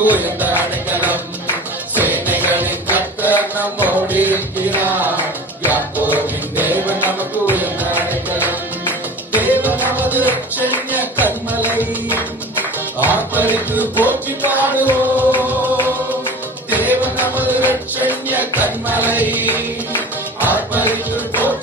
நமக்கு உயர்ந்த அடைக்கலம். சேனைகளின் கர்த்தர் நம்மோடு இருக்கிறார். யாக்கோபின் தேவன் நமக்கு உயர்ந்த அடைக்கலம். தேவன் நமது இரட்சண்ய கன்மலை, ஆர்ப்பரித்து போற்றி பாடுவோம். தேவன் நமது இரட்சண்ய கன்மலை, ஆர்ப்பரித்து போற்றி